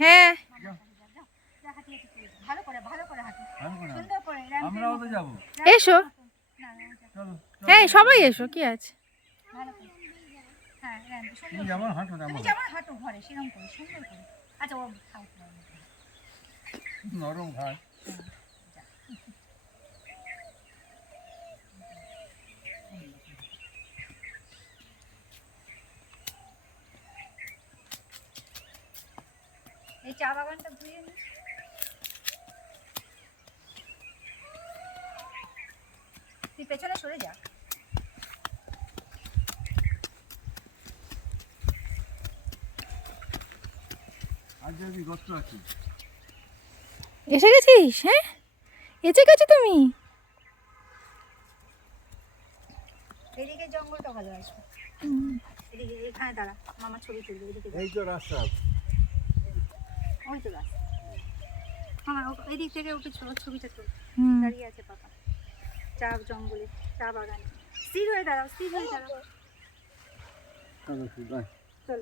হ্যাঁ এসো, হ্যাঁ সবাই এসো, কি আছে। নরম ঘাস। এই চা বাগানটা ঘুরিয়ে নি। তুই পেছনে সরে যা। আর যদি গর্ত আছে। এসে গেছিস? হ্যাঁ এসে গেছো তুমি? এদিকে জঙ্গলটা ভালো আসবে। এদিকে এখানে দাঁড়া, মামা ছবি তুলবে। এদিকে এই তো রাস্তা। ওই তো রাস্তা। মামা এদিক থেকে ওকে ছবিটা তুল। দাঁড়িয়ে আছে পাপা চা জঙ্গলে, চা বাগানে। স্থির হয়ে দাঁড়াও, স্থির হয়ে দাঁড়াও। চলো চল।